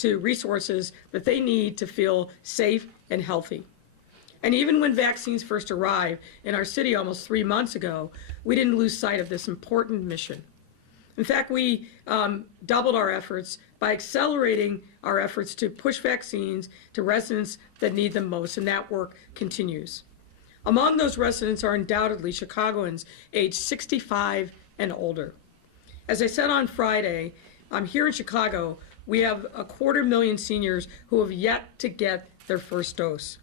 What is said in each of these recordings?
to resources that they need to feel safe and healthy. And even when vaccines first arrived in our city almost 3 months ago, we didn't lose sight of this important mission. In fact, we doubled our efforts by accelerating our efforts to push vaccines to residents that need them most, and that work continues. Among those residents are undoubtedly Chicagoans aged 65 and older. As I said on Friday, here in Chicago, we have 250,000 seniors who have yet to get their first dose.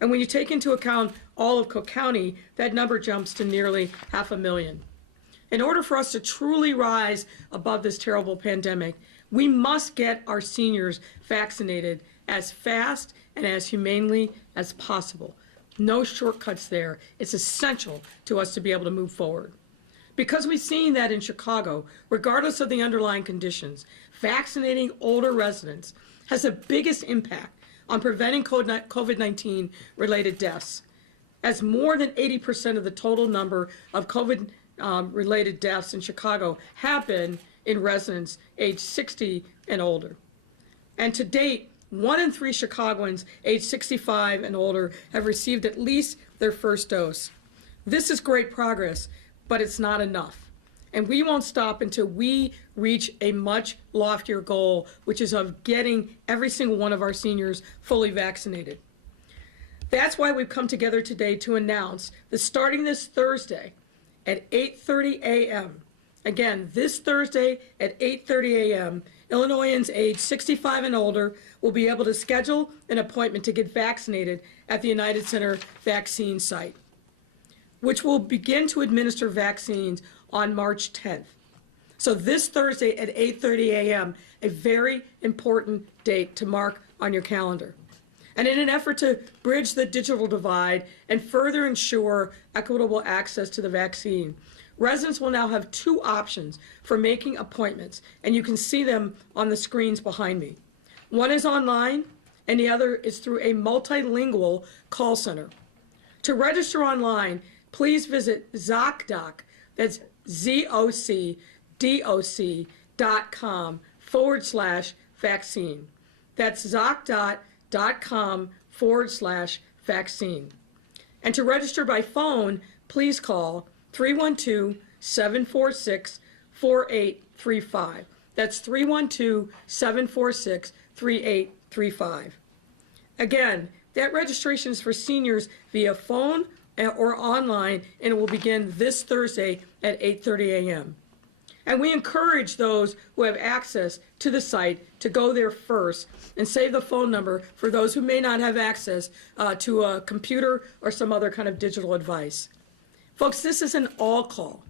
And when you take into account all of Cook County, that number jumps to nearly 500,000. In order for us to truly rise above this terrible pandemic, we must get our seniors vaccinated as fast and as humanely as possible. No shortcuts there. It's essential to us to be able to move forward. Because we've seen that in Chicago, regardless of the underlying conditions, vaccinating older residents has the biggest impact on preventing COVID-19 related deaths, as more than 80% of the total number of COVID related deaths in Chicago have been in residents aged 60 and older. And to date, 1 in 3 Chicagoans aged 65 and older have received at least their first dose. This is great progress, but it's not enough. And we won't stop until we reach a much loftier goal, which is of getting every single one of our seniors fully vaccinated. That's why we've come together today to announce that starting this Thursday at 8:30 a.m., again, this Thursday at 8:30 a.m., Illinoisans aged 65 and older will be able to schedule an appointment to get vaccinated at the United Center vaccine site, which will begin to administer vaccines on March 10th. So this Thursday at 8:30 a.m., a very important date to mark on your calendar. And in an effort to bridge the digital divide and further ensure equitable access to the vaccine, residents will now have 2 options for making appointments, and you can see them on the screens behind me. One is online, and the other is through a multilingual call center. To register online, please visit ZocDoc, that's ZocDoc.com/vaccine. That's ZocDoc.com/vaccine. And to register by phone, please call 312-746-4835. That's 312-746-3835. Again, that registration is for seniors via phone or online, and it will begin this Thursday at 8:30 a.m. And we encourage those who have access to the site to go there first and save the phone number for those who may not have access to a computer or some other kind of digital device. Folks, this is an all call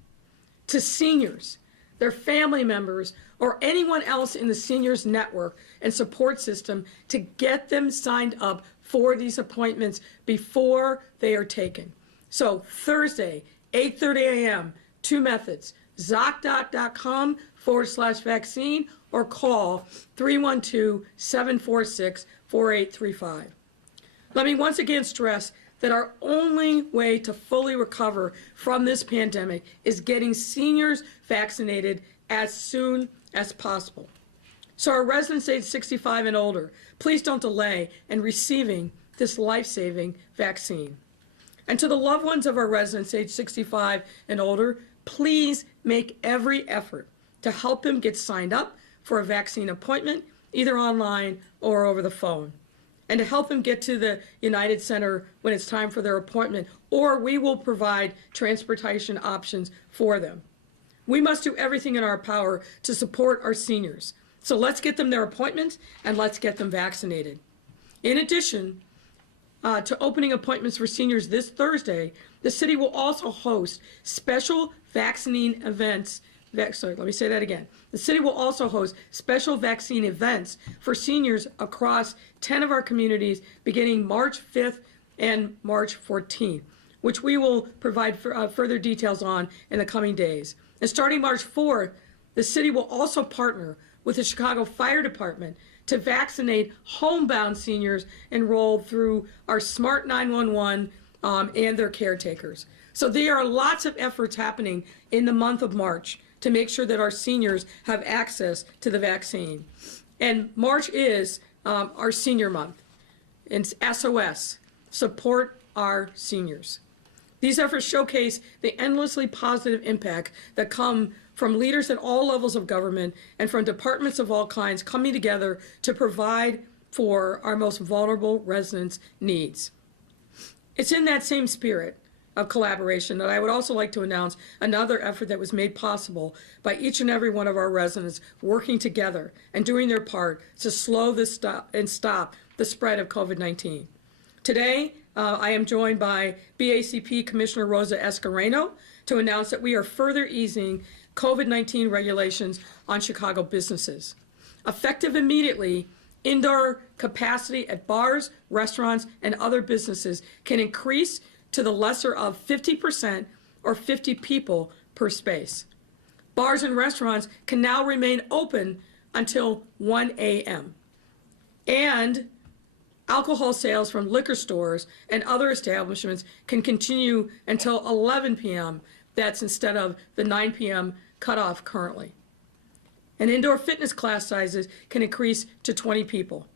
to seniors, their family members, or anyone else in the seniors network and support system to get them signed up for these appointments before they are taken. So Thursday, 8:30 a.m., 2 methods, ZocDoc.com/vaccine or call 312-746-4835. Let me once again stress that our only way to fully recover from this pandemic is getting seniors vaccinated as soon as possible. So our residents aged 65 and older, please don't delay in receiving this life-saving vaccine. And to the loved ones of our residents aged 65 and older, please make every effort to help them get signed up for a vaccine appointment, either online or over the phone, and to help them get to the United Center when it's time for their appointment, or we will provide transportation options for them. We must do everything in our power to support our seniors. So let's get them their appointments and let's get them vaccinated. In addition to opening appointments for seniors this Thursday, the city will also host special vaccine events. The city will also host special vaccine events for seniors across 10 of our communities beginning March 5th and March 14th, which we will provide further details on in the coming days. And starting March 4th, the city will also partner with the Chicago Fire Department to vaccinate homebound seniors enrolled through our Smart 911 and their caretakers. So there are lots of efforts happening in the month of March to make sure that our seniors have access to the vaccine. And March is our senior month. It's SOS, support our seniors. These efforts showcase the endlessly positive impact that come from leaders at all levels of government and from departments of all kinds coming together to provide for our most vulnerable residents' needs. It's in that same spirit of collaboration that I would also like to announce another effort that was made possible by each and every one of our residents working together and doing their part to slow this and stop the spread of COVID-19. Today, I am joined by BACP Commissioner Rosa Escarano to announce that we are further easing COVID-19 regulations on Chicago businesses. Effective immediately, indoor capacity at bars, restaurants, and other businesses can increase to the lesser of 50% or 50 people per space. Bars and restaurants can now remain open until 1 a.m. And alcohol sales from liquor stores and other establishments can continue until 11 p.m. That's instead of the 9 p.m. cutoff currently. And indoor fitness class sizes can increase to 20 people.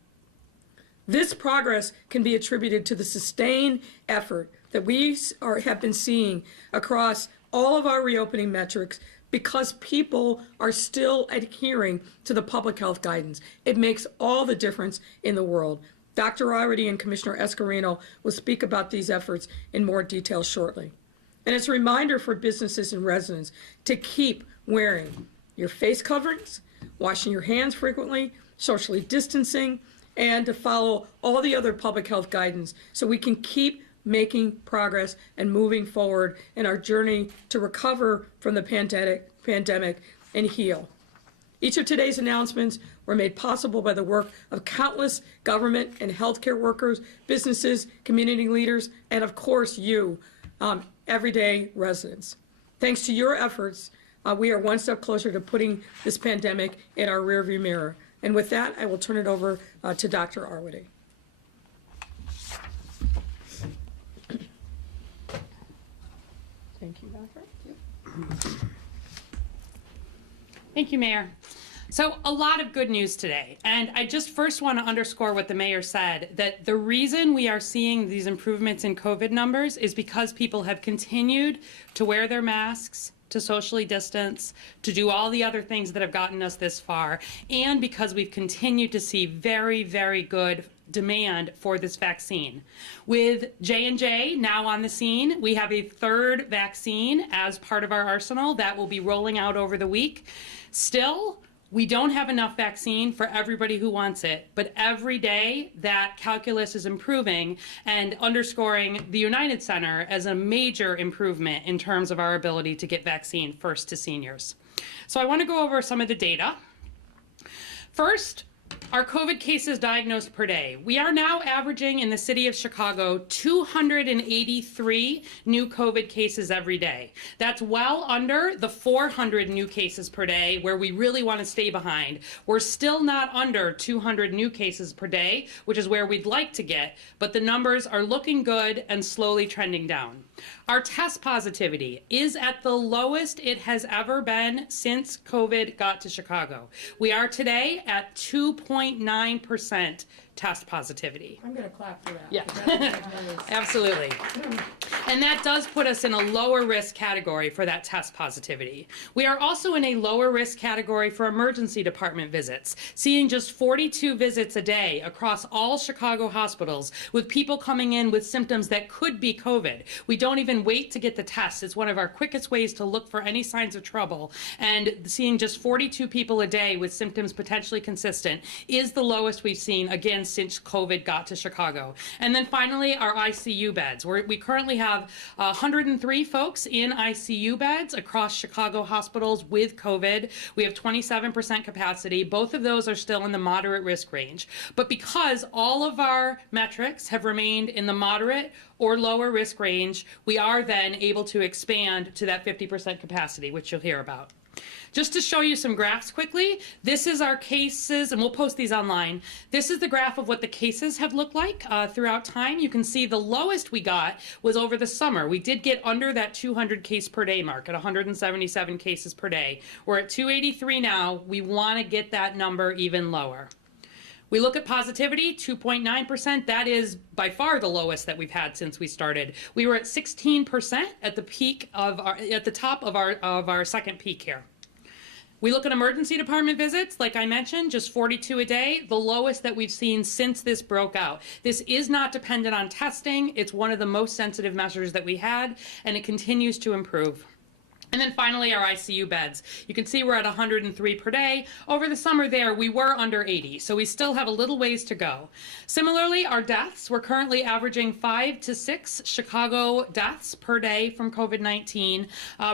This progress can be attributed to the sustained effort that we have been seeing across all of our reopening metrics because people are still adhering to the public health guidance. It makes all the difference in the world. Dr. Arwady and Commissioner Escarano will speak about these efforts in more detail shortly. And it's a reminder for businesses and residents to keep wearing your face coverings, washing your hands frequently, socially distancing, and to follow all the other public health guidance so we can keep making progress and moving forward in our journey to recover from the pandemic and heal. Each of today's announcements were made possible by the work of countless government and healthcare workers, businesses, community leaders, and of course you, everyday residents. Thanks to your efforts, we are one step closer to putting this pandemic in our rearview mirror. And with that, I will turn it over to Dr. Arwady. Thank you, Doctor. Thank you, Mayor. So a lot of good news today. And I just first want to underscore what the mayor said, that the reason we are seeing these improvements in COVID numbers is because people have continued to wear their masks, to socially distance, to do all the other things that have gotten us this far, and because we've continued to see very, very good demand for this vaccine. With J&J now on the scene, we have a third vaccine as part of our arsenal that will be rolling out over the week. Still, we don't have enough vaccine for everybody who wants it, but every day that calculus is improving and underscoring the United Center as a major improvement in terms of our ability to get vaccine first to seniors. So I want to go over some of the data. First, our COVID cases diagnosed per day. We are now averaging in the city of Chicago 283 new COVID cases every day. That's well under the 400 new cases per day where we really want to stay behind. We're still not under 200 new cases per day, which is where we'd like to get, but the numbers are looking good and slowly trending down. Our test positivity is at the lowest it has ever been since COVID got to Chicago. We are today at 2.9% test positivity. I'm going to clap for that. Yeah, absolutely. And that does put us in a lower risk category for that test positivity. We are also in a lower risk category for emergency department visits, seeing just 42 visits a day across all Chicago hospitals with people coming in with symptoms that could be COVID. We don't even wait to get the test. It's one of our quickest ways to look for any signs of trouble. And seeing just 42 people a day with symptoms potentially consistent is the lowest we've seen, again, since COVID got to Chicago. And then finally, our ICU beds. We currently have 103 folks in ICU beds across Chicago hospitals with COVID. We have 27% capacity. Both of those are still in the moderate risk range. But because all of our metrics have remained in the moderate or lower risk range, we are then able to expand to that 50% capacity, which you'll hear about. Just to show you some graphs quickly, this is our cases, and we'll post these online. This is the graph of what the cases have looked like throughout time. You can see the lowest we got was over the summer. We did get under that 200 case per day mark at 177 cases per day. We're at 283 now. We want to get that number even lower. We look at positivity, 2.9%. That is by far the lowest that we've had since we started. We were at 16% at the peak of at the top of our second peak here. We look at emergency department visits, like I mentioned, just 42 a day, the lowest that we've seen since this broke out. This is not dependent on testing. It's one of the most sensitive measures that we had, and it continues to improve. And then finally, our ICU beds. You can see we're at 103 per day. Over the summer there, we were under 80, so we still have a little ways to go. Similarly, our deaths, we're currently averaging 5 to 6 Chicago deaths per day from COVID-19,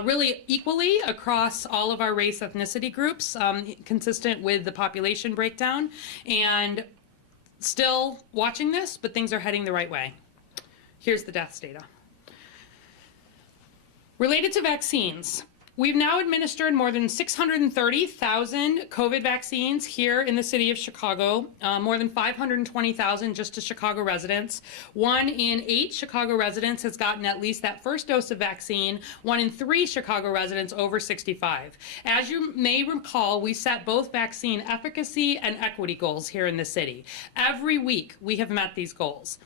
really equally across all of our race ethnicity groups, consistent with the population breakdown. And still watching this, but things are heading the right way. Here's the deaths data. Related to vaccines, we've now administered more than 630,000 COVID vaccines here in the city of Chicago, more than 520,000 just to Chicago residents. 1 in 8 Chicago residents has gotten at least that first dose of vaccine, 1 in 3 Chicago residents over 65. As you may recall, we set both vaccine efficacy and equity goals here in the city. Every week we have met these goals.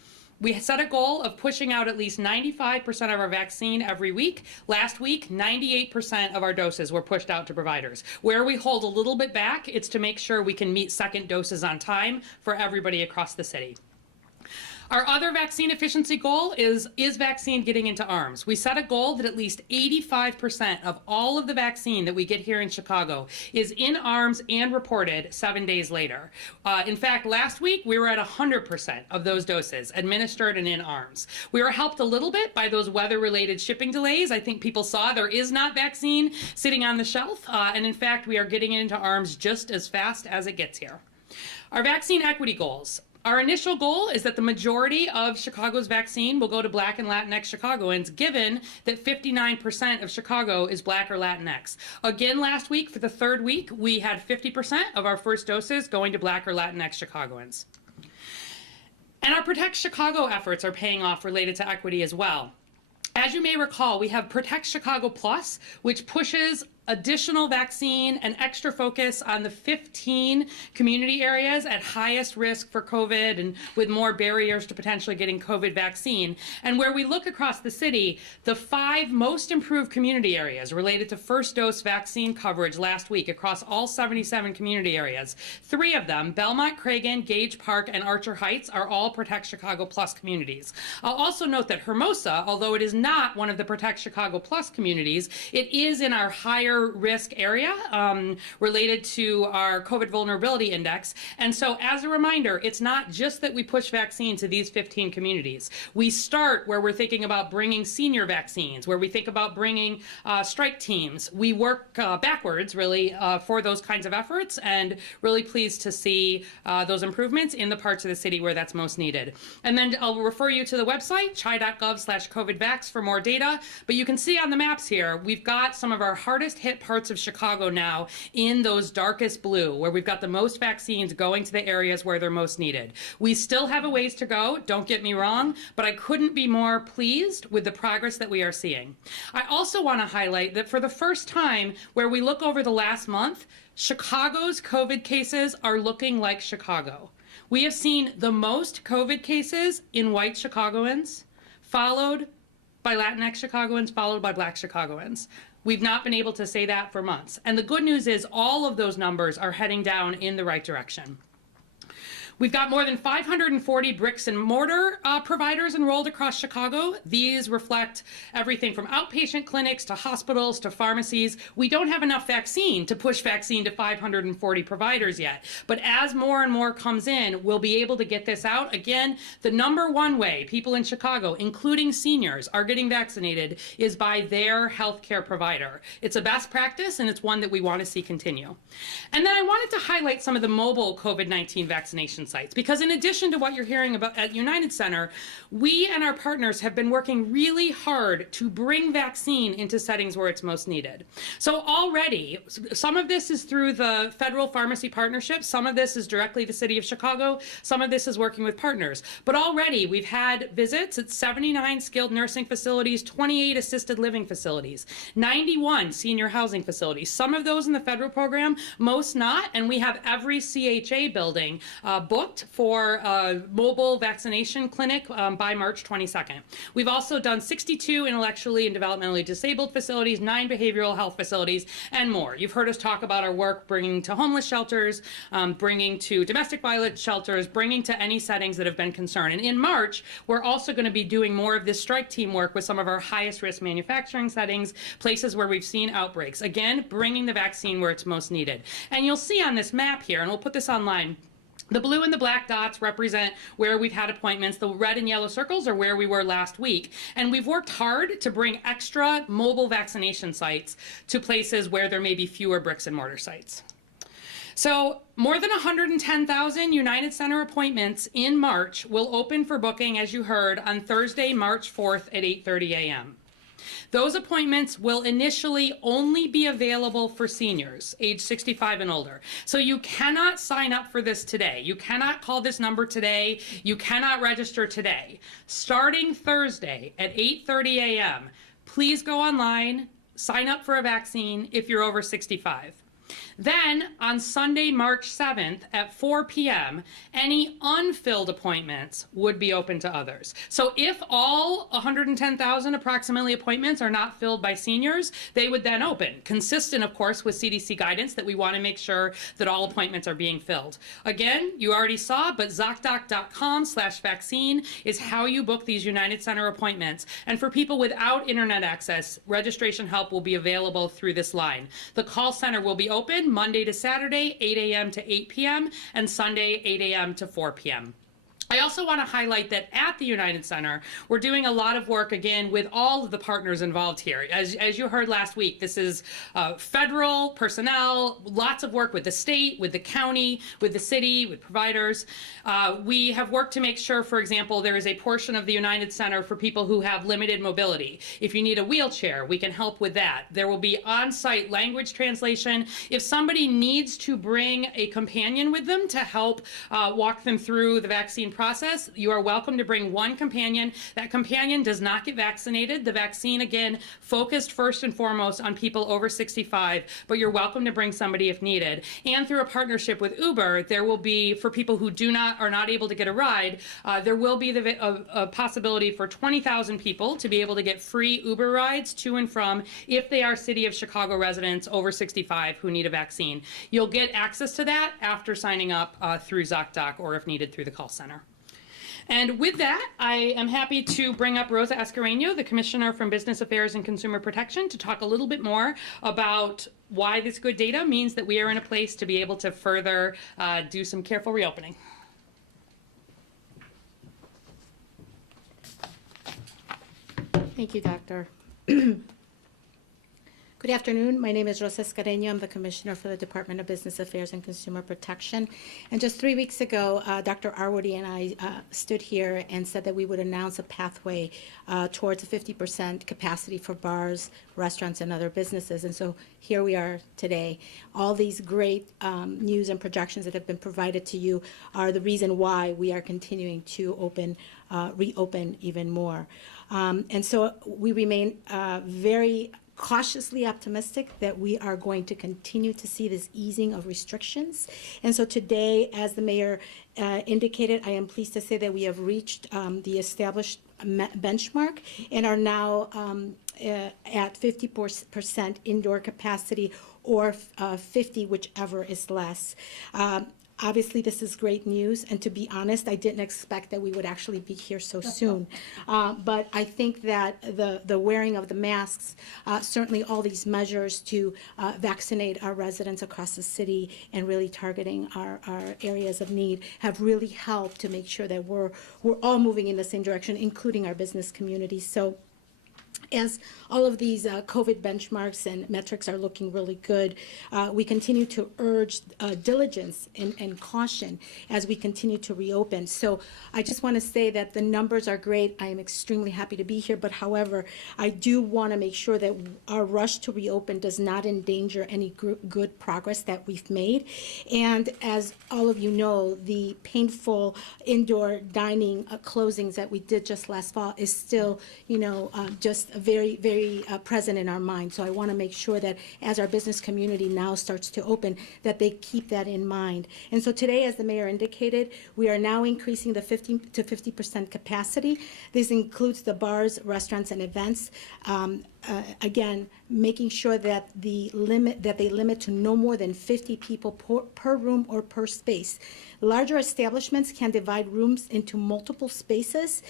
We set a goal of pushing out at least 95% of our vaccine every week. Last week, 98% of our doses were pushed out to providers. Where we hold a little bit back, it's to make sure we can meet second doses on time for everybody across the city. Our other vaccine efficiency goal is vaccine getting into arms. We set a goal that at least 85% of all of the vaccine that we get here in Chicago is in arms and reported 7 days later. In fact, last week we were at 100% of those doses administered and in arms. We were helped a little bit by those weather-related shipping delays. I think people saw there is not vaccine sitting on the shelf, and in fact we are getting it into arms just as fast as it gets here. Our vaccine equity goals. Our initial goal is that the majority of Chicago's vaccine will go to Black and Latinx Chicagoans, given that 59% of Chicago is Black or Latinx. Again, last week, for the third week, we had 50% of our first doses going to Black or Latinx Chicagoans. And our Protect Chicago efforts are paying off related to equity as well. As you may recall, we have Protect Chicago Plus, which pushes additional vaccine and extra focus on the 15 community areas at highest risk for COVID and with more barriers to potentially getting COVID vaccine. And where we look across the city, the 5 most improved community areas related to first dose vaccine coverage last week across all 77 community areas, 3 of them, Belmont, Cragen, Gage Park, and Archer Heights, are all Protect Chicago Plus communities. I'll also note that Hermosa, although it is not one of the Protect Chicago Plus communities, it is in our higher risk area related to our COVID vulnerability index. And so as a reminder, it's not just that we push vaccine to these 15 communities. We start where we're thinking about bringing senior vaccines, where we think about bringing strike teams. We work backwards, really, for those kinds of efforts, and really pleased to see those improvements in the parts of the city where that's most needed. And then I'll refer you to the website, chi.gov/COVIDvax, for more data. But you can see on the maps here, we've got some of our hardest hit parts of Chicago now in those darkest blue, where we've got the most vaccines going to the areas where they're most needed. We still have a ways to go, don't get me wrong, but I couldn't be more pleased with the progress that we are seeing. I also want to highlight that for the first time, where we look over the last month, Chicago's COVID cases are looking like Chicago. We have seen the most COVID cases in white Chicagoans, followed by Latinx Chicagoans, followed by Black Chicagoans. We've not been able to say that for months. And the good news is all of those numbers are heading down in the right direction. We've got more than 540 bricks and mortar providers enrolled across Chicago. These reflect everything from outpatient clinics to hospitals to pharmacies. We don't have enough vaccine to push vaccine to 540 providers yet. But as more and more comes in, we'll be able to get this out. Again, the number one way people in Chicago, including seniors, are getting vaccinated is by their healthcare provider. It's a best practice, and it's one that we want to see continue. And then I wanted to highlight some of the mobile COVID-19 vaccination sites. Because in addition to what you're hearing about at United Center, we and our partners have been working really hard to bring vaccine into settings where it's most needed. So already, some of this is through the federal pharmacy partnership, some of this is directly the City of Chicago, some of this is working with partners. But already we've had visits at 79 skilled nursing facilities, 28 assisted living facilities, 91 senior housing facilities, some of those in the federal program, most not, and we have every CHA building booked for a mobile vaccination clinic by March 22nd. We've also done 62 intellectually and developmentally disabled facilities, 9 behavioral health facilities, and more. You've heard us talk about our work bringing to homeless shelters, bringing to domestic violence shelters, bringing to any settings that have been concerned. And in March, we're also going to be doing more of this strike team work with some of our highest risk manufacturing settings, places where we've seen outbreaks. Again, bringing the vaccine where it's most needed. And you'll see on this map here, and we'll put this online, the blue and the black dots represent where we've had appointments. The red and yellow circles are where we were last week. And we've worked hard to bring extra mobile vaccination sites to places where there may be fewer bricks and mortar sites. So more than 110,000 United Center appointments in March will open for booking, as you heard, on Thursday, March 4th at 8:30 a.m. Those appointments will initially only be available for seniors age 65 and older. So you cannot sign up for this today. You cannot call this number today. You cannot register today. Starting Thursday at 8:30 a.m., please go online, sign up for a vaccine if you're over 65. Then, on Sunday, March 7th at 4 p.m., any unfilled appointments would be open to others. So if all 110,000 approximately appointments are not filled by seniors, they would then open, consistent, of course, with CDC guidance that we want to make sure that all appointments are being filled. Again, you already saw, but ZocDoc.com/vaccine is how you book these United Center appointments. And for people without internet access, registration help will be available through this line. The call center will be open Monday to Saturday, 8 a.m. to 8 p.m., and Sunday, 8 a.m. to 4 p.m. I also want to highlight that at the United Center, we're doing a lot of work, again, with all of the partners involved here. As you heard last week, this is federal personnel, lots of work with the state, with the county, with the city, with providers. We have worked to make sure, for example, there is a portion of the United Center for people who have limited mobility. If you need a wheelchair, we can help with that. There will be on-site language translation. If somebody needs to bring a companion with them to help walk them through the vaccine process, you are welcome to bring one companion. That companion does not get vaccinated. The vaccine, again, focused first and foremost on people over 65, but you're welcome to bring somebody if needed. And through a partnership with Uber, there will be, for people who are not able to get a ride, there will be a possibility for 20,000 people to be able to get free Uber rides to and from if they are City of Chicago residents over 65 who need a vaccine. You'll get access to that after signing up through ZocDoc or if needed through the call center. And with that, I am happy to bring up Rosa Escarano, the Commissioner from Business Affairs and Consumer Protection, to talk a little bit more about why this good data means that we are in a place to be able to further do some careful reopening. Thank you, Doctor. Good afternoon. My name is Rosa Escarano. I'm the Commissioner for the Department of Business Affairs and Consumer Protection. And just 3 weeks ago, Dr. Arwady and I stood here and said that we would announce a pathway towards a 50% capacity for bars, restaurants, and other businesses. And so here we are today. All these great news and projections that have been provided to you are the reason why we are continuing to reopen even more. And so we remain very cautiously optimistic that we are going to continue to see this easing of restrictions. And so today, as the mayor indicated, I am pleased to say that we have reached the established benchmark and are now at 50% indoor capacity or 50, whichever is less. Obviously, this is great news, and to be honest, I didn't expect that we would actually be here so soon. But I think that the wearing of the masks, certainly all these measures to vaccinate our residents across the city and really targeting our areas of need have really helped to make sure that we're all moving in the same direction, including our business community. So As all of these COVID benchmarks and metrics are looking really good, we continue to urge diligence and caution as we continue to reopen. So I just want to say that the numbers are great. I am extremely happy to be here, but however, I do want to make sure that our rush to reopen does not endanger any good progress that we've made. And as all of you know, the painful indoor dining closings that we did just last fall is still, just very, very present in our mind. So I want to make sure that as our business community now starts to open, that they keep that in mind. And so today, as the mayor indicated, we are now increasing the 50% capacity. This includes the bars, restaurants, and events. Again, making sure that they limit to no more than 50 people per room or per space. Larger establishments can divide rooms into multiple spaces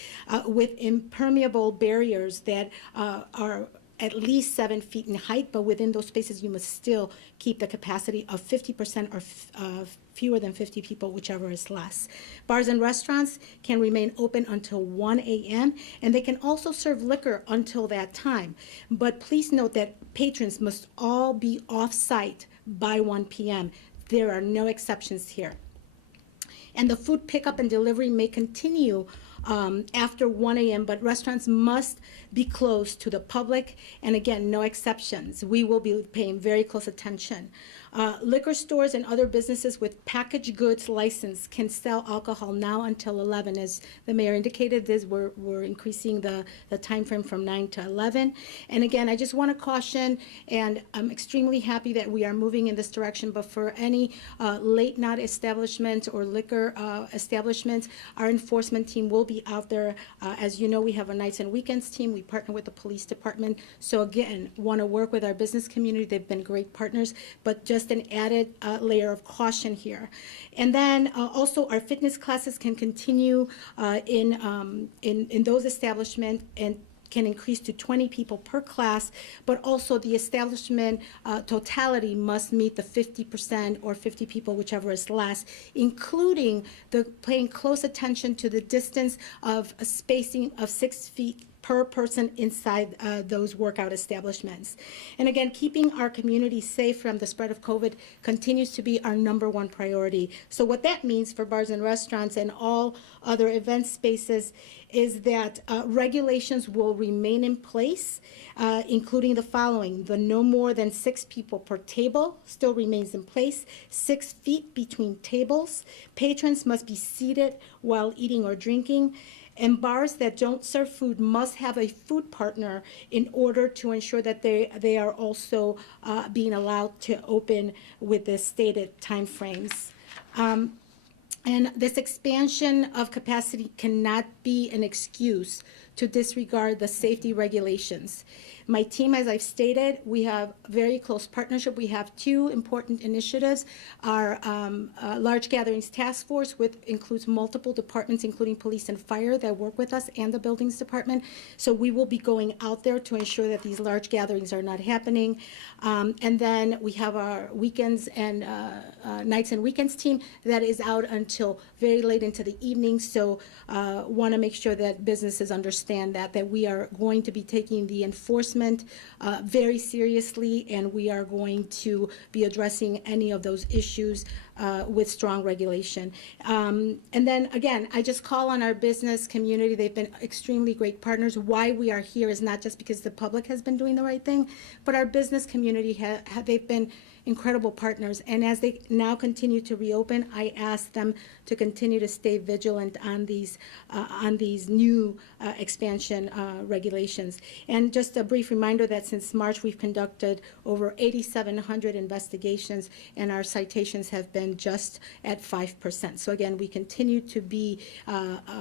with impermeable barriers that are at least 7 feet in height, but within those spaces, you must still keep the capacity of 50% or fewer than 50 people, whichever is less. Bars and restaurants can remain open until 1 a.m., and they can also serve liquor until that time. But please note that patrons must all be off-site by 1 p.m. There are no exceptions here. And the food pickup and delivery may continue after 1 a.m., but restaurants must be closed to the public, and again, no exceptions. We will be paying very close attention. Liquor stores and other businesses with packaged goods license can sell alcohol now until 11. As the mayor indicated, we're increasing the time frame from 9 to 11. And again, I just want to caution, and I'm extremely happy that we are moving in this direction, but for any late night establishments or liquor establishments, our enforcement team will be out there. As you know, we have a nights and weekends team. We partner with the police department. So again, want to work with our business community. They've been great partners, but just an added layer of caution here. And then also our fitness classes can continue in those establishments and can increase to 20 people per class, but also the establishment totality must meet the 50% or 50 people, whichever is less, including paying close attention to the distance of a spacing of 6 feet per person inside those workout establishments. And again, keeping our community safe from the spread of COVID continues to be our #1 priority. So what that means for bars and restaurants and all other event spaces is that regulations will remain in place, including the following. The no more than 6 people per table still remains in place, 6 feet between tables. Patrons must be seated while eating or drinking. And bars that don't serve food must have a food partner in order to ensure that they are also being allowed to open with the stated timeframes. And this expansion of capacity cannot be an excuse to disregard the safety regulations. My team, as I've stated, we have very close partnership. We have 2 important initiatives. Our Large Gatherings Task Force, which includes multiple departments, including police and fire, that work with us, and the buildings department. So we will be going out there to ensure that these large gatherings are not happening. And then we have our weekends and nights and weekends team that is out until very late into the evening. So want to make sure that businesses understand that we are going to be taking the enforcement very seriously, and we are going to be addressing any of those issues with strong regulation. And then again, I just call on our business community. They've been extremely great partners. Why we are here is not just because the public has been doing the right thing, but our business community, they've been incredible partners. And as they now continue to reopen, I ask them to continue to stay vigilant on these new expansion regulations. And just a brief reminder that since March, we've conducted over 8,700 investigations, and our citations have been just at 5%. So again, we continue to be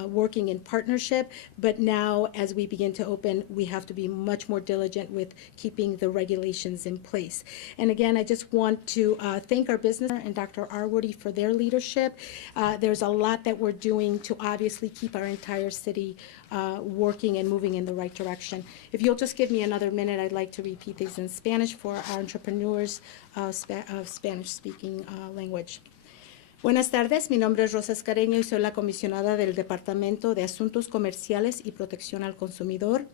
working in partnership, but now as we begin to open, we have to be much more diligent with keeping the regulations in place. And again, I just want to thank our business and Dr. Arwady for their leadership. There's a lot that we're doing to obviously keep our entire city working and moving in the right direction. If you'll just give me another minute, I'd like to repeat these in Spanish for our entrepreneurs of Spanish-speaking language. Buenas tardes, mi nombre es Rosa Escareño y soy la comisionada del Departamento de Asuntos Comerciales y Protección al Consumidor.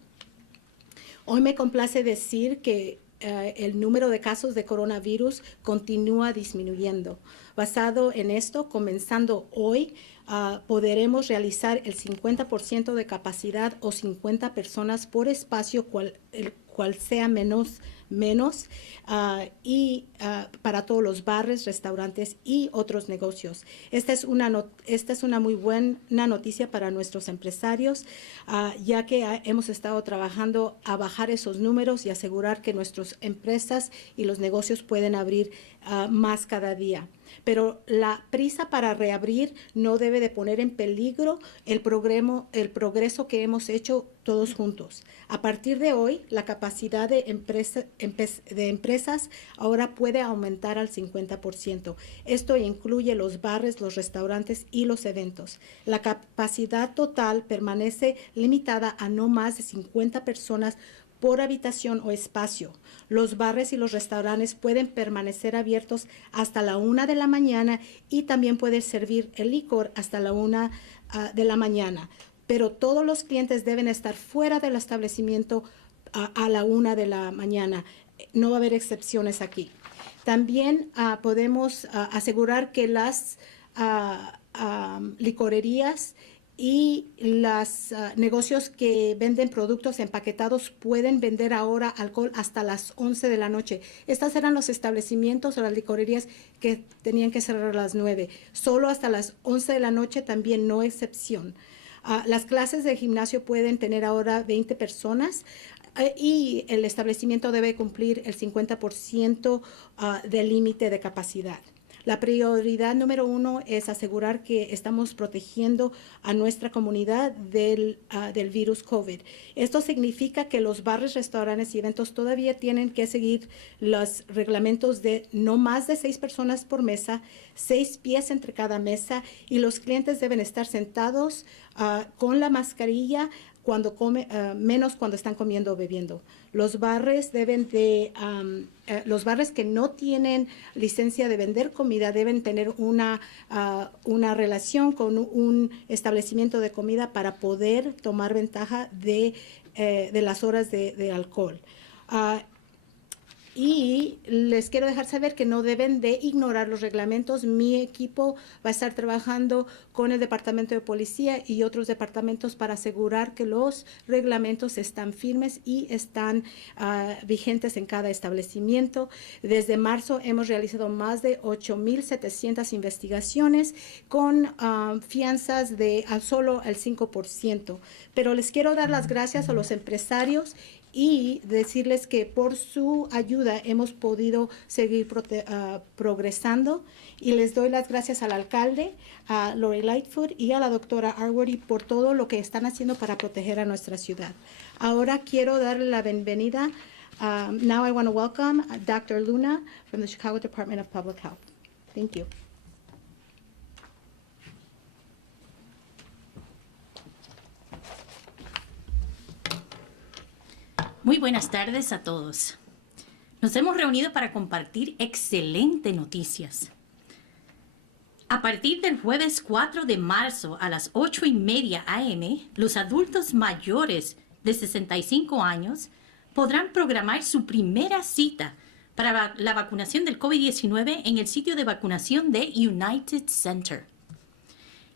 Hoy me complace decir que el número de casos de coronavirus continúa disminuyendo. Basado en esto, comenzando hoy, podremos realizar el 50% de capacidad o 50 personas por espacio, el cual sea menos para todos los bares, restaurantes y otros negocios. Esta es una muy buena noticia para nuestros empresarios, ya que hemos estado trabajando a bajar esos números y asegurar que nuestras empresas y los negocios pueden abrir más cada día. Pero la prisa para reabrir no debe de poner en peligro el progreso que hemos hecho todos juntos. A partir de hoy, la capacidad de empresas ahora puede aumentar al 50%. Esto incluye los bares, los restaurantes y los eventos. La capacidad total permanece limitada a no más de 50 personas por habitación o espacio. Los bares y los restaurantes pueden permanecer abiertos hasta la 1 de la mañana y también puede servir el licor hasta la 1 de la mañana. Pero todos los clientes deben estar fuera del establecimiento a la 1 de la mañana. No va a haber excepciones aquí. También podemos asegurar que las licorerías y los negocios que venden productos empaquetados pueden vender ahora alcohol hasta las 11 de la noche. Estas eran los establecimientos o las licorerías que tenían que cerrar a las 9. Solo hasta las 11 de la noche, también no excepción. Las clases de gimnasio pueden tener ahora 20 personas y el establecimiento debe cumplir el 50% del límite de capacidad. La prioridad número 1 es asegurar que estamos protegiendo a nuestra comunidad del virus COVID. Esto significa que los bares, restaurantes y eventos todavía tienen que seguir los reglamentos de no más de 6 personas por mesa, 6 pies entre cada mesa, y los clientes deben estar sentados con la mascarilla menos cuando están comiendo o bebiendo. Los bares los bares que no tienen licencia de vender comida deben tener una relación con un establecimiento de comida para poder tomar ventaja de las horas de alcohol. Y les quiero dejar saber que no deben de ignorar los reglamentos. Mi equipo va a estar trabajando con el Departamento de Policía y otros departamentos para asegurar que los reglamentos están firmes y están vigentes en cada establecimiento. Desde marzo hemos realizado más de 8,700 investigaciones con fianzas de solo el 5%. Pero les quiero dar las gracias a los empresarios y decirles que por su ayuda hemos podido seguir progresando, y les doy las gracias al alcalde, a Lightfoot y a la doctora Arwady por todo lo que están haciendo para proteger a nuestra ciudad. Ahora quiero darle la bienvenida. Now I want to welcome Dr. Luna from the Chicago Department of Public Health. Thank you. Muy buenas tardes a todos. Nos hemos reunido para compartir excelentes noticias. A partir del jueves 4 de marzo a las 8:30 a.m., los adultos mayores de 65 años podrán programar su primera cita para la vacunación del COVID-19 en el sitio de vacunación de United Center,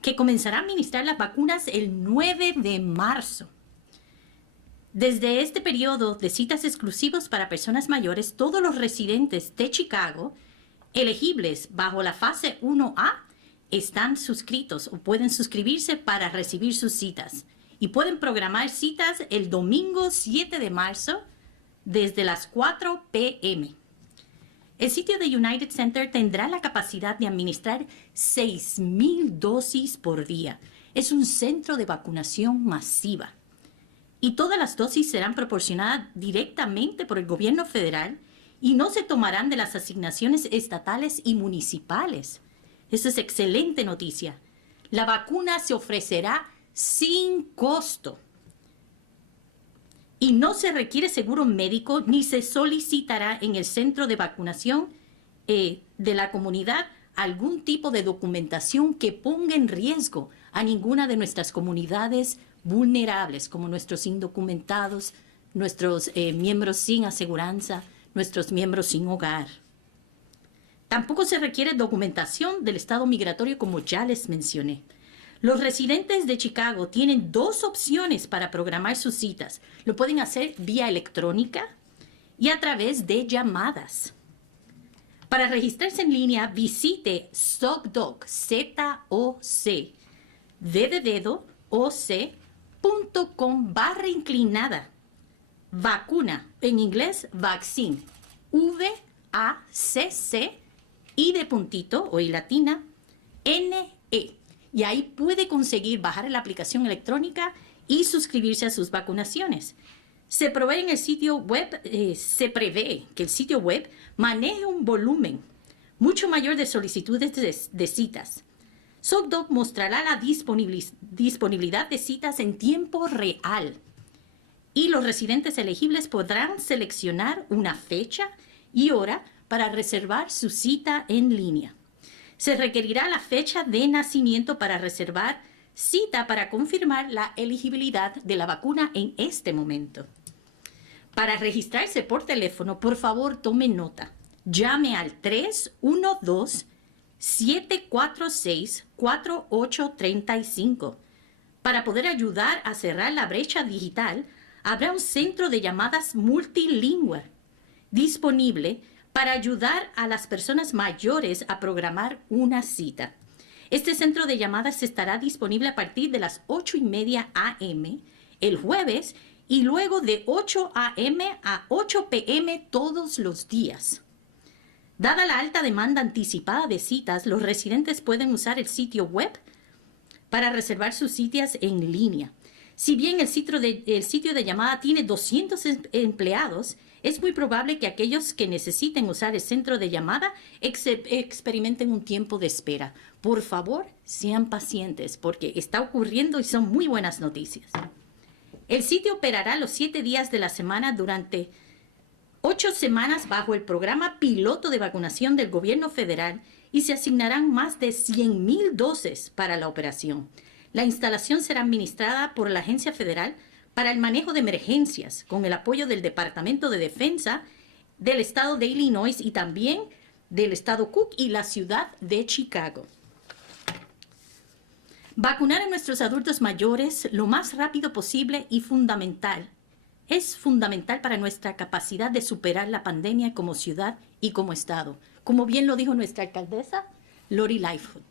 que comenzará a administrar las vacunas el 9 de marzo. Desde este periodo de citas exclusivos para personas mayores, todos los residentes de Chicago elegibles bajo la fase 1A están suscritos o pueden suscribirse para recibir sus citas, y pueden programar citas el domingo 7 de marzo desde las 4 p.m. El sitio de United Center tendrá la capacidad de administrar 6,000 dosis por día. Es un centro de vacunación masiva. Y todas las dosis serán proporcionadas directamente por el gobierno federal y no se tomarán de las asignaciones estatales y municipales. Eso es excelente noticia. La vacuna se ofrecerá sin costo. Y no se requiere seguro médico ni se solicitará en el centro de vacunación de la comunidad algún tipo de documentación que ponga en riesgo a ninguna de nuestras comunidades vulnerables, como nuestros indocumentados nuestros miembros sin aseguranza, nuestros miembros sin hogar. Tampoco se requiere documentación del estado migratorio, como ya les mencioné. Los residentes de Chicago tienen dos opciones para programar sus citas. Lo pueden hacer vía electrónica y a través de llamadas. Para registrarse en línea, visite ZocDoc, Z-O-C, D de dedo, oc.com/inclinada. Vacuna, en inglés, vaccine, V-A-C-C, I de puntito o I latina, N-E. Y ahí puede conseguir bajar la aplicación electrónica y suscribirse a sus vacunaciones. Se prevé que el sitio web maneje un volumen mucho mayor de solicitudes de citas. ZocDoc mostrará la disponibilidad de citas en tiempo real y los residentes elegibles podrán seleccionar una fecha y hora para reservar su cita en línea. Se requerirá la fecha de nacimiento para reservar cita para confirmar la elegibilidad de la vacuna en este momento. Para registrarse por teléfono, por favor, tome nota. Llame al 312-746-4835. Para poder ayudar a cerrar la brecha digital, habrá un centro de llamadas multilingüe disponible para ayudar a las personas mayores a programar una cita. Este centro de llamadas estará disponible a partir de las 8:30 a.m. el jueves y luego de 8 a.m. a 8 p.m. todos los días. Dada la alta demanda anticipada de citas, los residentes pueden usar el sitio web para reservar sus citas en línea. Si bien el sitio de llamada tiene 200 empleados, es muy probable que aquellos que necesiten usar el centro de llamada experimenten un tiempo de espera. Por favor, sean pacientes porque está ocurriendo y son muy buenas noticias. El sitio operará los 7 días de la semana durante 8 semanas bajo el programa piloto de vacunación del gobierno federal y se asignarán más de 100,000 dosis para la operación. La instalación será administrada por la Agencia Federal para el Manejo de Emergencias, con el apoyo del Departamento de Defensa del Estado de Illinois y también del Estado Cook y la ciudad de Chicago. Vacunar a nuestros adultos mayores lo más rápido posible y es fundamental para nuestra capacidad de superar la pandemia como ciudad y como Estado, como bien lo dijo nuestra alcaldesa, Lori Lightfoot.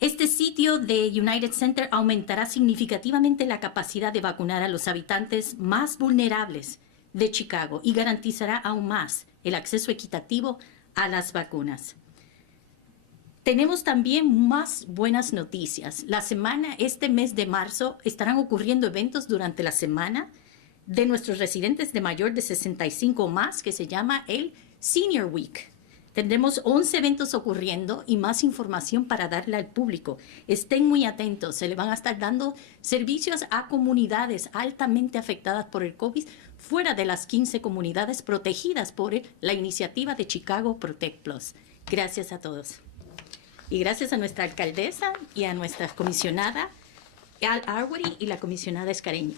Este sitio de United Center aumentará significativamente la capacidad de vacunar a los habitantes más vulnerables de Chicago y garantizará aún más el acceso equitativo a las vacunas. Tenemos también más buenas noticias. Este mes de marzo, estarán ocurriendo eventos durante la semana de nuestros residentes de mayor de 65 o más, que se llama el Senior Week. Tendremos 11 eventos ocurriendo y más información para darle al público. Estén muy atentos, se le van a estar dando servicios a comunidades altamente afectadas por el COVID, fuera de las 15 comunidades protegidas por la iniciativa de Chicago Protect Plus. Gracias a todos. Y gracias a nuestra alcaldesa y a nuestra comisionada, Arwady, y la comisionada Escarano.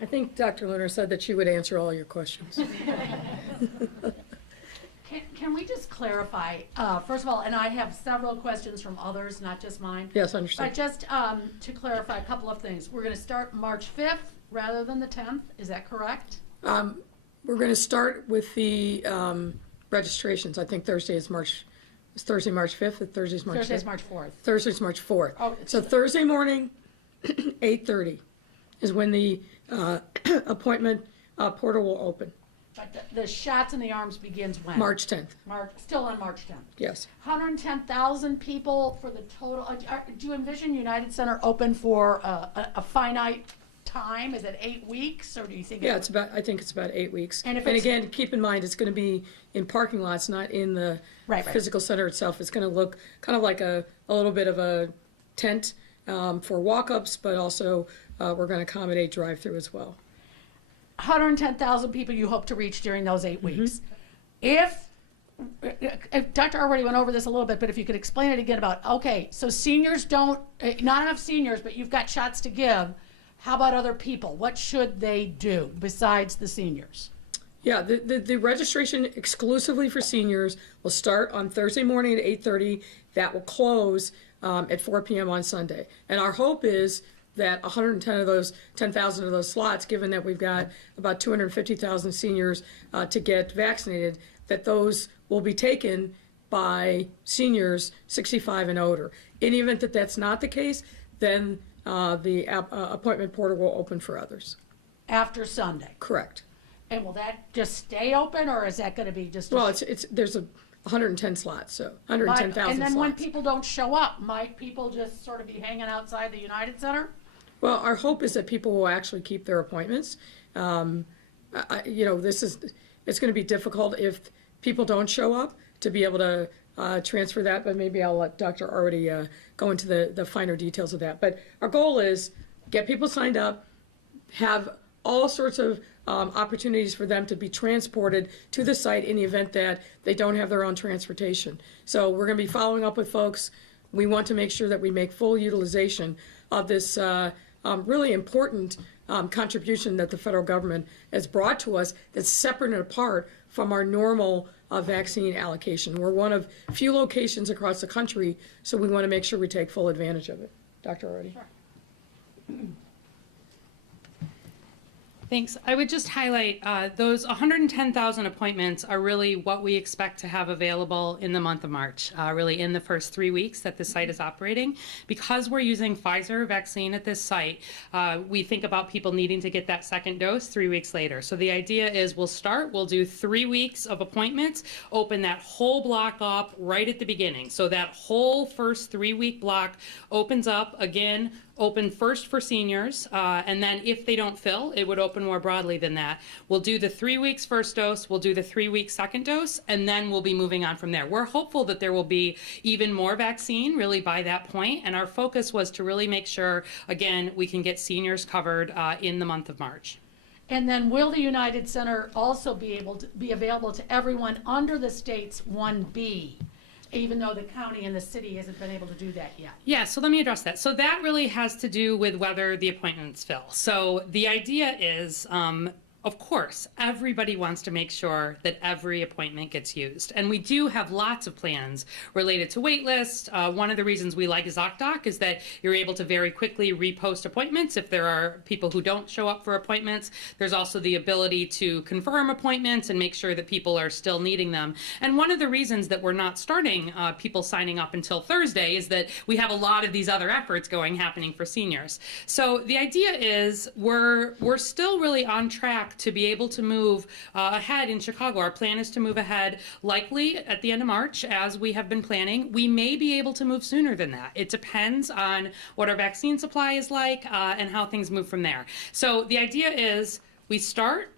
I think Dr. Lerner said that she would answer all your questions. Can we just clarify, first of all, and I have several questions from others, not just mine. Yes, understood. But just to clarify a couple of things. We're going to start March 5th rather than the 10th. Is that correct? We're going to start with the registrations. I think Thursday is March 5th, or Thursday's March 5th? Thursday's March 4th. Thursday's March 4th. Oh, So Thursday morning, 8:30 is when the appointment portal will open. But the shots in the arms begins when? March 10th, Still on March 10th. yes. 110,000 people for the total. Do you envision United Center open for a finite time? Is it 8 weeks, or do you think? Yeah, I think it's about 8 weeks. And if And it's- again, keep in mind, it's going to be in parking lots, not in the Right. physical center itself. It's going to look kind of like a little bit of a tent for walk-ups, but also we're going to accommodate drive-through as well. 110,000 people you hope to reach during those 8 weeks. If Dr. Arwady went over this a little bit, but if you could explain it again about, okay, so seniors don't, not enough seniors, but you've got shots to give. How about other people? What should they do besides the seniors? Yeah, the registration exclusively for seniors will start on Thursday morning at 8:30. That will close at 4 p.m. on Sunday. And our hope is that 110 of those, 10,000 of those slots, given that we've got about 250,000 seniors to get vaccinated, that those will be taken by seniors 65 and older. In the event that that's not the case, then the appointment portal will open for others. After Sunday? Correct. And will that just stay open, or is that going to be just? Well, there's 110 slots, so 110,000 slots. And then when people don't show up, might people just sort of be hanging outside the United Center? Well, our hope is that people will actually keep their appointments. It's going to be difficult if people don't show up to be able to transfer that, but maybe I'll let Dr. Arwady go into the finer details of that. But our goal is get people signed up, have all sorts of opportunities for them to be transported to the site in the event that they don't have their own transportation. So we're going to be following up with folks. We want to make sure that we make full utilization of this really important contribution that the federal government has brought to us that's separate and apart from our normal vaccine allocation. We're one of few locations across the country, so we want to make sure we take full advantage of it. Dr. Arwady. Sure. Thanks. I would just highlight those 110,000 appointments are really what we expect to have available in the month of March, really in the first 3 weeks that the site is operating. Because we're using Pfizer vaccine at this site, we think about people needing to get that second dose 3 weeks later. So the idea is we'll do 3 weeks of appointments, open that whole block up right at the beginning. So that whole first 3 week block opens up again, open first for seniors, and then if they don't fill, it would open more broadly than that. We'll do the 3 weeks first dose, we'll do the 3 week second dose, and then we'll be moving on from there. We're hopeful that there will be even more vaccine really by that point, and our focus was to really make sure, again, we can get seniors covered in the month of March. And then will the United Center also be able to be available to everyone under the state's 1B? Even though the county and the city hasn't been able to do that yet. Yeah, so let me address that. So that really has to do with whether the appointments fill. So the idea is, of course, everybody wants to make sure that every appointment gets used. And we do have lots of plans related to wait lists. One of the reasons we like ZocDoc is that you're able to very quickly repost appointments if there are people who don't show up for appointments. There's also the ability to confirm appointments and make sure that people are still needing them. And one of the reasons that we're not starting people signing up until Thursday is that we have a lot of these other efforts happening for seniors. So the idea is we're still really on track to be able to move ahead in Chicago. Our plan is to move ahead likely at the end of March, as we have been planning. We may be able to move sooner than that. It depends on what our vaccine supply is like and how things move from there. So the idea is we start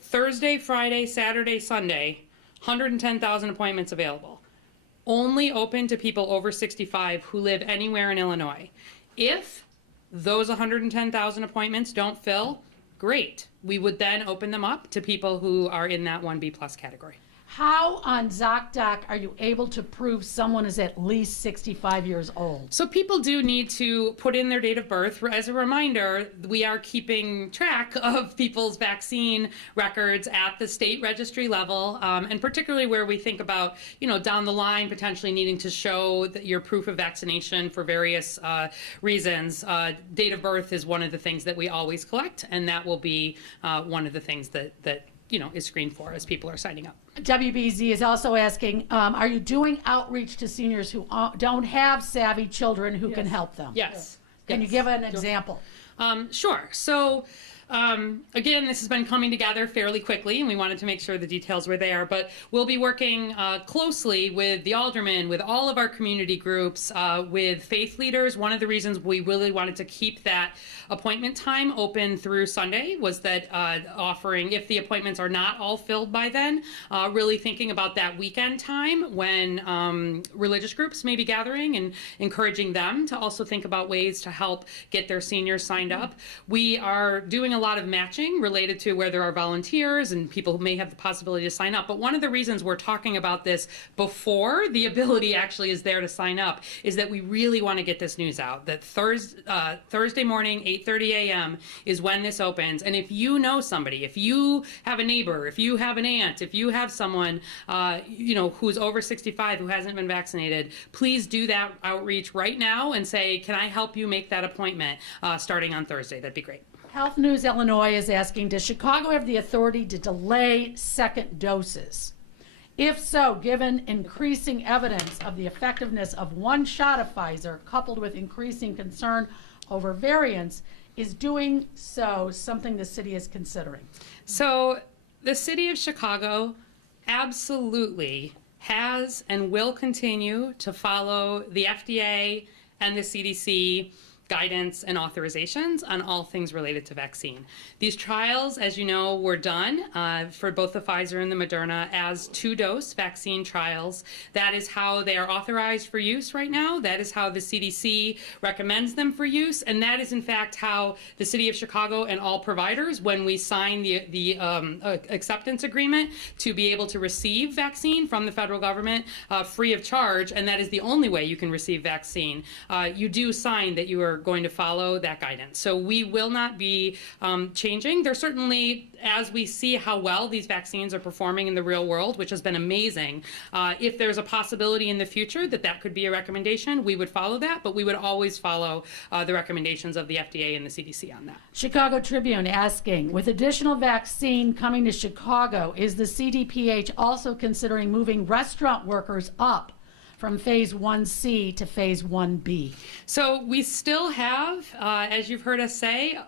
Thursday, Friday, Saturday, Sunday, 110,000 appointments available. Only open to people over 65 who live anywhere in Illinois. If those 110,000 appointments don't fill, great. We would then open them up to people who are in that 1B plus category. How on ZocDoc are you able to prove someone is at least 65 years old? So people do need to put in their date of birth. As a reminder, we are keeping track of people's vaccine records at the state registry level, and particularly where we think about, down the line potentially needing to show that your proof of vaccination for various reasons. Date of birth is one of the things that we always collect, and that will be one of the things that is screened for as people are signing up. WBZ is also asking, are you doing outreach to seniors who don't have savvy children who can help them? Yes. Can you give an example? Sure. So again, this has been coming together fairly quickly, and we wanted to make sure the details were there, but we'll be working closely with the aldermen, with all of our community groups, with faith leaders. One of the reasons we really wanted to keep that appointment time open through Sunday was that offering, if the appointments are not all filled by then, really thinking about that weekend time when religious groups may be gathering and encouraging them to also think about ways to help get their seniors signed up. We are doing a a lot of matching related to where there are volunteers and people who may have the possibility to sign up. But one of the reasons we're talking about this before the ability actually is there to sign up is that we really want to get this news out, that Thursday morning, 8:30 a.m. is when this opens. And if you know somebody, if you have a neighbor, if you have an aunt, if you have someone, who's over 65 who hasn't been vaccinated, please do that outreach right now and say, can I help you make that appointment starting on Thursday? That'd be great. Health News Illinois is asking, does Chicago have the authority to delay second doses? If so, given increasing evidence of the effectiveness of one shot of Pfizer coupled with increasing concern over variants, is doing so something the city is considering? So the city of Chicago absolutely has and will continue to follow the FDA and the CDC guidance and authorizations on all things related to vaccine. These trials, as you know, were done for both the Pfizer and the Moderna as 2-dose vaccine trials. That is how they are authorized for use right now. That is how the CDC recommends them for use. And that is, in fact, how the city of Chicago and all providers, when we sign the acceptance agreement to be able to receive vaccine from the federal government free of charge, and that is the only way you can receive vaccine, you do sign that you are going to follow that guidance. So we will not be changing. There's certainly, as we see how well these vaccines are performing in the real world, which has been amazing, if there's a possibility in the future that that could be a recommendation, we would follow that, but we would always follow the recommendations of the FDA and the CDC on that. Chicago Tribune asking, with additional vaccine coming to Chicago, is the CDPH also considering moving restaurant workers up from phase 1C to phase 1B? So we still have, as you've heard us say,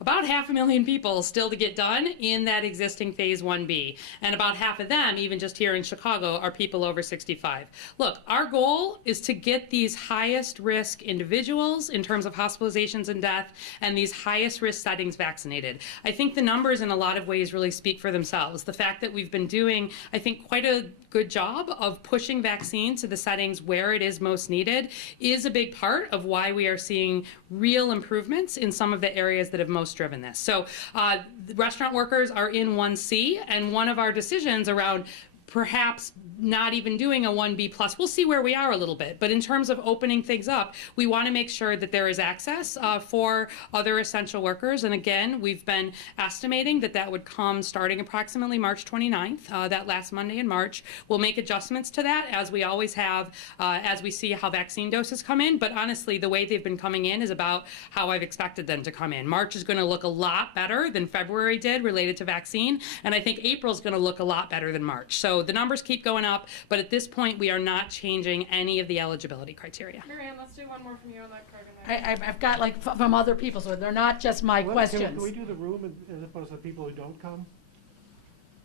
about 500,000 people still to get done in that existing phase 1B. And about half of them, even just here in Chicago, are people over 65. Look, our goal is to get these highest risk individuals in terms of hospitalizations and death and these highest risk settings vaccinated. I think the numbers in a lot of ways really speak for themselves. The fact that we've been doing, I think, quite a good job of pushing vaccine to the settings where it is most needed is a big part of why we are seeing real improvements in some of the areas that have most driven this. So the restaurant workers are in 1C, and one of our decisions around perhaps not even doing a 1B plus. We'll see where we are a little bit. But in terms of opening things up, we want to make sure that there is access for other essential workers. And again, we've been estimating that that would come starting approximately March 29th, that last Monday in March. We'll make adjustments to that, as we always have, as we see how vaccine doses come in. But honestly, the way they've been coming in is about how I've expected them to come in. March is going to look a lot better than February did related to vaccine. And I think April's going to look a lot better than March. So the numbers keep going up, but at this point, we are not changing any of the eligibility criteria. Marianne, let's do one more from you on that card. I've got like from other people, so they're not just my questions. Can we do the room as opposed to people who don't come?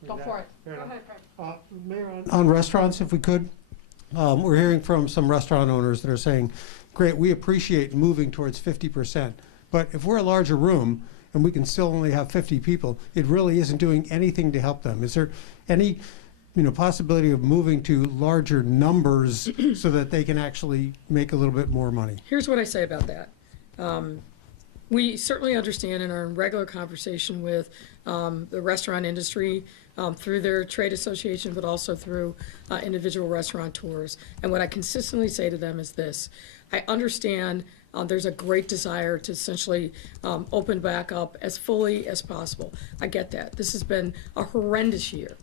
Go for it. Go ahead, Craig. Mayor, on restaurants, if we could, we're hearing from some restaurant owners that are saying, great, we appreciate moving towards 50%, but if we're a larger room and we can still only have 50 people, it really isn't doing anything to help them. Is there any possibility of moving to larger numbers so that they can actually make a little bit more money? Here's what I say about that. We certainly understand and are in regular conversation with the restaurant industry through their trade association, but also through individual restaurateurs. And what I consistently say to them is this: I understand there's a great desire to essentially open back up as fully as possible. I get that. This has been a horrendous year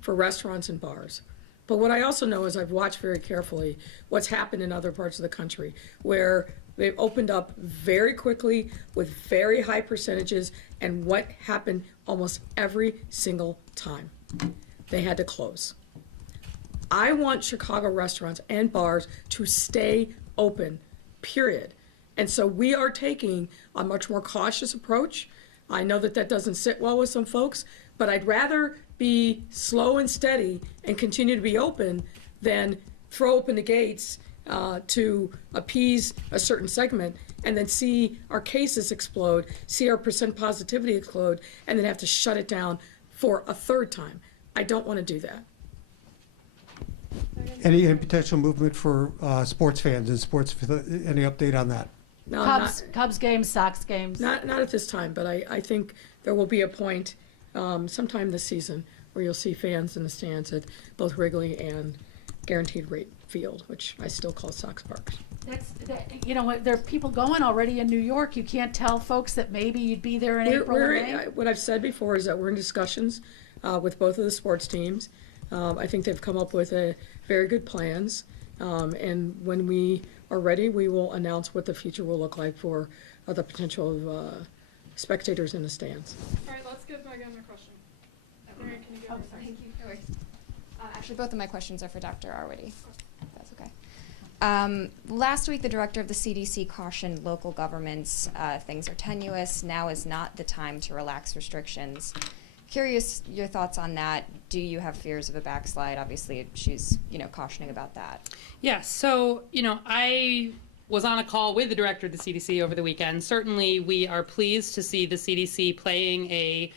for restaurants and bars. But what I also know is I've watched very carefully what's happened in other parts of the country where they've opened up very quickly with very high percentages, and what happened almost every single time? They had to close. I want Chicago restaurants and bars to stay open, period. And so we are taking a much more cautious approach. I know that that doesn't sit well with some folks, but I'd rather be slow and steady and continue to be open than throw open the gates to appease a certain segment and then see our cases explode, see our percent positivity explode, and then have to shut it down for a third time. I don't want to do that. Any potential movement for sports fans and sports, any update on that? No, Cubs games, Sox games? not at this time, but I think there will be a point sometime this season where you'll see fans in the stands at both Wrigley and Guaranteed Rate Field, which I still call Sox Parks. You know, there are people going already in New York. You can't tell folks that maybe you'd be there in April or May? What I've said before is that we're in discussions with both of the sports teams. I think they've come up with very good plans. And when we are ready, we will announce what the future will look like for the potential of spectators in the stands. All right, let's give Megan a question. Mary, can you give her a second? Thank you. No worries. Actually, both of my questions are for Dr. Arwady. That's okay. Last week, the director of the CDC cautioned local governments things are tenuous. Now is not the time to relax restrictions. Curious your thoughts on that. Do you have fears of a backslide? Obviously, she's cautioning about that. Yeah, so, I was on a call with the director of the CDC over the weekend. Certainly, we are pleased to see the CDC playing a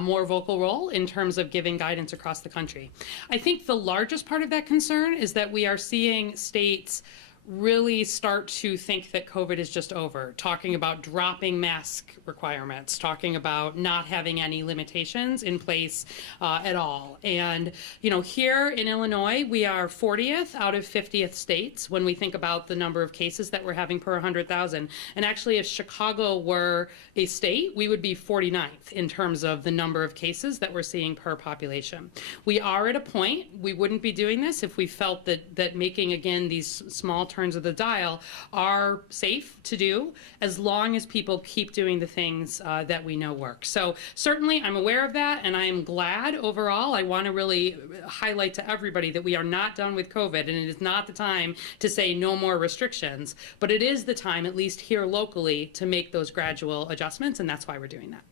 more vocal role in terms of giving guidance across the country. I think the largest part of that concern is that we are seeing states really start to think that COVID is just over, talking about dropping mask requirements, talking about not having any limitations in place at all. And, here in Illinois, we are 40th out of 50th states when we think about the number of cases that we're having per 100,000. And actually, if Chicago were a state, we would be 49th in terms of the number of cases that we're seeing per population. We are at a point, we wouldn't be doing this if we felt that making, again, these small turns of the dial are safe to do as long as people keep doing the things that we know work. So certainly I'm aware of that, and I am glad overall. I want to really highlight to everybody that we are not done with COVID, and it is not the time to say no more restrictions, but it is the time, at least here locally, to make those gradual adjustments, and that's why we're doing that.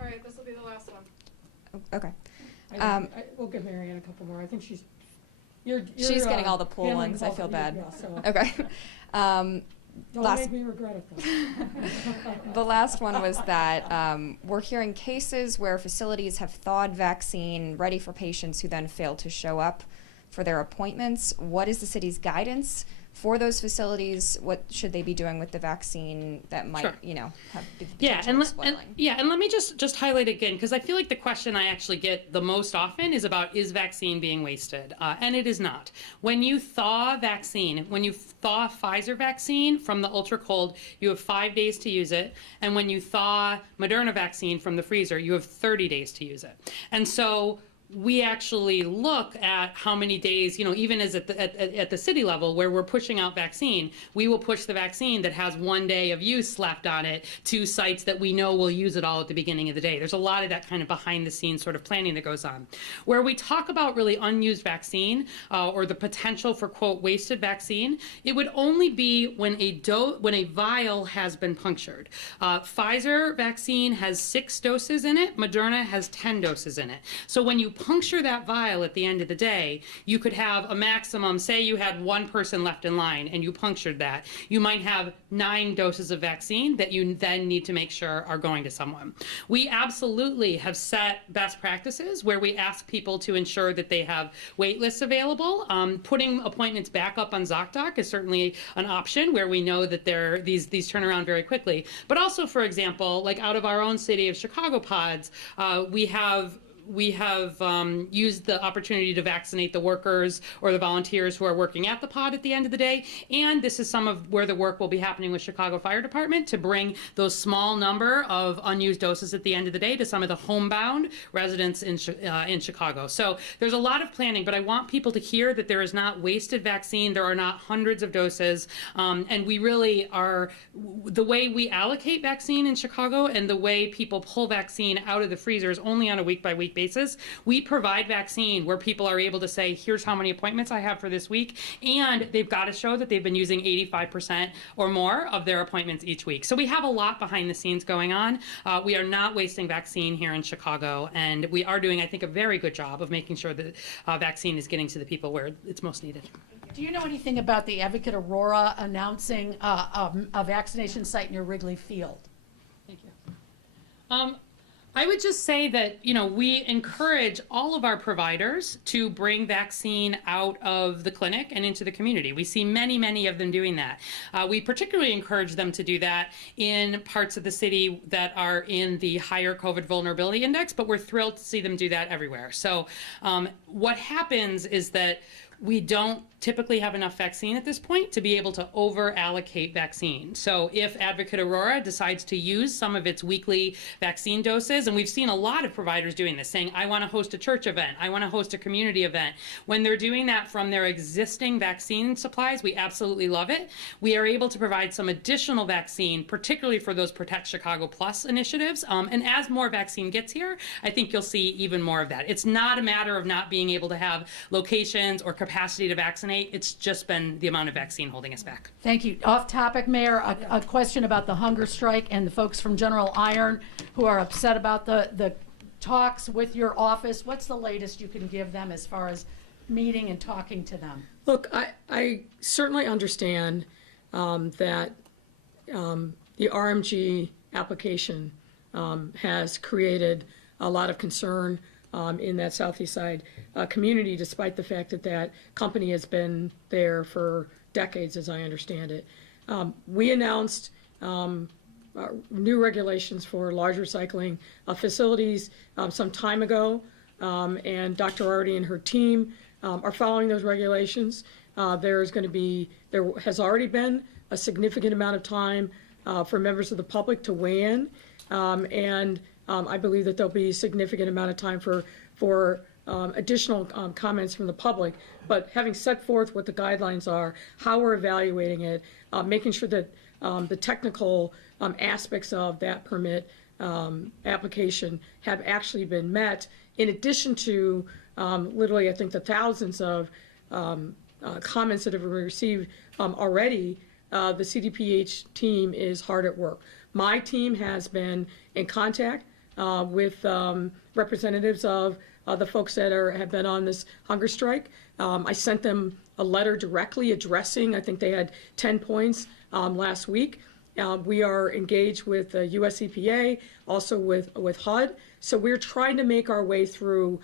All right, this will be the last one. Okay. We'll give Marianne a couple more. I think she's She's getting all the pull handling ones. I feel bad. Yeah, so Okay. don't make me regret it, though. The last one was that we're hearing cases where facilities have thawed vaccine ready for patients who then fail to show up for their appointments. What is the city's guidance for those facilities? What should they be doing with the vaccine that might, Sure. have the Yeah, potential of and spoiling? let me just highlight again, because I feel like the question I actually get the most often is about, is vaccine being wasted? And it is not. When you thaw vaccine, when you thaw Pfizer vaccine from the ultra cold, you have 5 days to use it. And when you thaw Moderna vaccine from the freezer, you have 30 days to use it. And so we actually look at how many days, even as at the city level where we're pushing out vaccine, we will push the vaccine that has 1 day of use slapped on it to sites that we know will use it all at the beginning of the day. There's a lot of that kind of behind the scenes sort of planning that goes on. Where we talk about really unused vaccine or the potential for, quote, wasted vaccine, it would only be when a vial has been punctured. Pfizer vaccine has 6 doses in it. Moderna has 10 doses in it. So when you puncture that vial at the end of the day, you could have a maximum, say you had 1 person left in line and you punctured that, you might have 9 doses of vaccine that you then need to make sure are going to someone. We absolutely have set best practices where we ask people to ensure that they have wait lists available. Putting appointments back up on ZocDoc is certainly an option where we know that these turn around very quickly. But also, for example, like out of our own city of Chicago pods, we have used the opportunity to vaccinate the workers or the volunteers who are working at the pod at the end of the day. And this is some of where the work will be happening with Chicago Fire Department to bring those small number of unused doses at the end of the day to some of the homebound residents in Chicago. So there's a lot of planning, but I want people to hear that there is not wasted vaccine. There are not hundreds of doses. And we really are, the way we allocate vaccine in Chicago and the way people pull vaccine out of the freezers only on a week-by-week basis. We provide vaccine where people are able to say, here's how many appointments I have for this week, and they've got to show that they've been using 85% or more of their appointments each week. So we have a lot behind the scenes going on. We are not wasting vaccine here in Chicago, and we are doing, I think, a very good job of making sure that vaccine is getting to the people where it's most needed. Do you know anything about the Advocate Aurora announcing a vaccination site near Wrigley Field? Thank you. I would just say that, we encourage all of our providers to bring vaccine out of the clinic and into the community. We see many, many of them doing that. We particularly encourage them to do that in parts of the city that are in the higher COVID vulnerability index, but we're thrilled to see them do that everywhere. So what happens is that we don't typically have enough vaccine at this point to be able to over allocate vaccine. So if Advocate Aurora decides to use some of its weekly vaccine doses, and we've seen a lot of providers doing this, saying, I want to host a church event, I want to host a community event. When they're doing that from their existing vaccine supplies, we absolutely love it. We are able to provide some additional vaccine, particularly for those Protect Chicago Plus initiatives. And as more vaccine gets here, I think you'll see even more of that. It's not a matter of not being able to have locations or capacity to vaccinate. It's just been the amount of vaccine holding us back. Thank you. Off topic, Mayor, a question about the hunger strike and the folks from General Iron who are upset about the talks with your office. What's the latest you can give them as far as meeting and talking to them? Look, I certainly understand that the RMG application has created a lot of concern in that Southeast Side community, despite the fact that that company has been there for decades, as I understand it. We announced new regulations for large recycling facilities some time ago, and Dr. Arwady and her team are following those regulations. There has already been a significant amount of time for members of the public to weigh in, and I believe that there'll be a significant amount of time for additional comments from the public. But having set forth what the guidelines are, how we're evaluating it, making sure that the technical aspects of that permit application have actually been met, in addition to literally, I think, the thousands of comments that have been received already, the CDPH team is hard at work. My team has been in contact with representatives of the folks that have been on this hunger strike. I sent them a letter directly addressing, I think they had 10 points last week. We are engaged with the US EPA, also with HUD. So we're trying to make our way through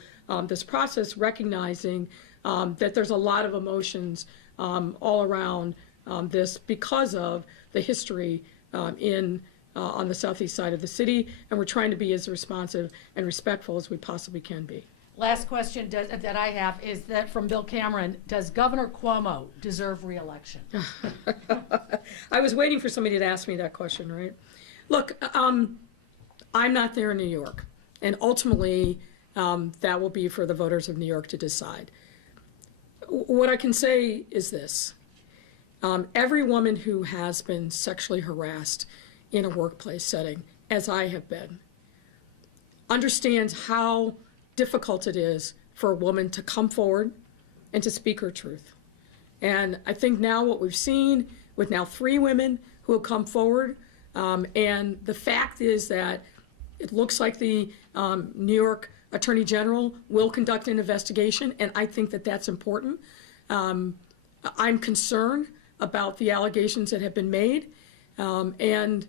this process, recognizing that there's a lot of emotions all around this because of the history on the southeast side of the city, and we're trying to be as responsive and respectful as we possibly can be. Last question that I have is that from Bill Cameron: does Governor Cuomo deserve re-election? I was waiting for somebody to ask me that question, right? Look, I'm not there in New York, and ultimately that will be for the voters of New York to decide. What I can say is this. Every woman who has been sexually harassed in a workplace setting, as I have been, understands how difficult it is for a woman to come forward and to speak her truth. And I think now what we've seen with now 3 women who have come forward, and the fact is that it looks like the New York Attorney General will conduct an investigation, and I think that that's important. I'm concerned about the allegations that have been made, and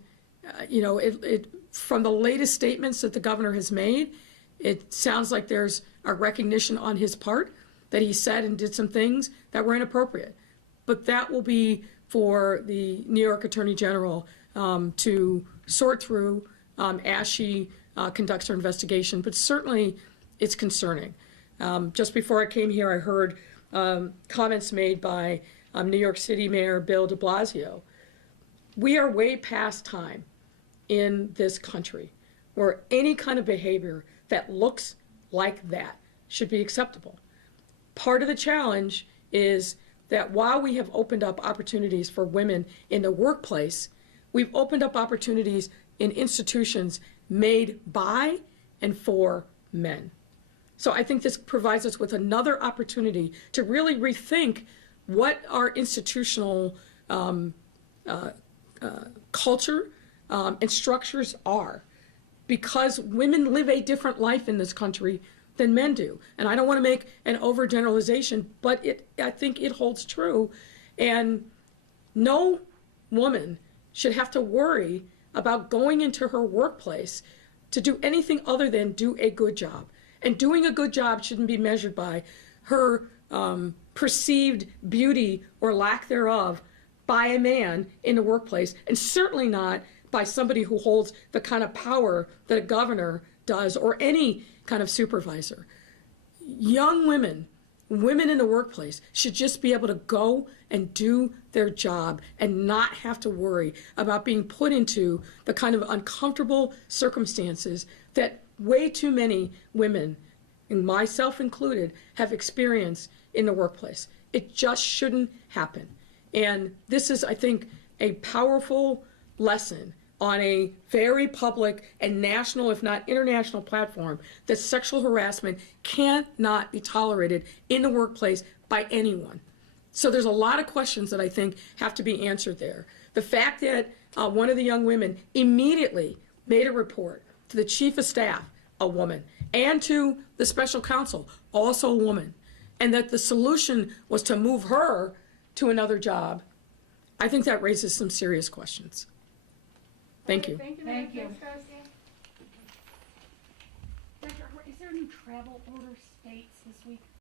from the latest statements that the governor has made, it sounds like there's a recognition on his part that he said and did some things that were inappropriate. But that will be for the New York Attorney General to sort through as she conducts her investigation. But certainly it's concerning. Just before I came here, I heard comments made by New York City Mayor Bill de Blasio. We are way past time in this country where any kind of behavior that looks like that should be acceptable. Part of the challenge is that while we have opened up opportunities for women in the workplace, we've opened up opportunities in institutions made by and for men. So I think this provides us with another opportunity to really rethink what our institutional culture and structures are, because women live a different life in this country than men do. And I don't want to make an overgeneralization, but I think it holds true. And no woman should have to worry about going into her workplace to do anything other than do a good job. And doing a good job shouldn't be measured by her perceived beauty or lack thereof by a man in the workplace, and certainly not by somebody who holds the kind of power that a governor does or any kind of supervisor. Young women, women in the workplace, should just be able to go and do their job and not have to worry about being put into the kind of uncomfortable circumstances that way too many women, and myself included, have experienced in the workplace. It just shouldn't happen. And this is, I think, a powerful lesson on a very public and national, if not international platform, that sexual harassment cannot be tolerated in the workplace by anyone. So there's a lot of questions that I think have to be answered there. The fact that one of the young women immediately made a report to the chief of staff, a woman, and to the special counsel, also a woman, and that the solution was to move her to another job, I think that raises some serious questions. Thank you. Thank you. Thank you. Thanks, guys. Dr. Arwady, is there any travel order states this week?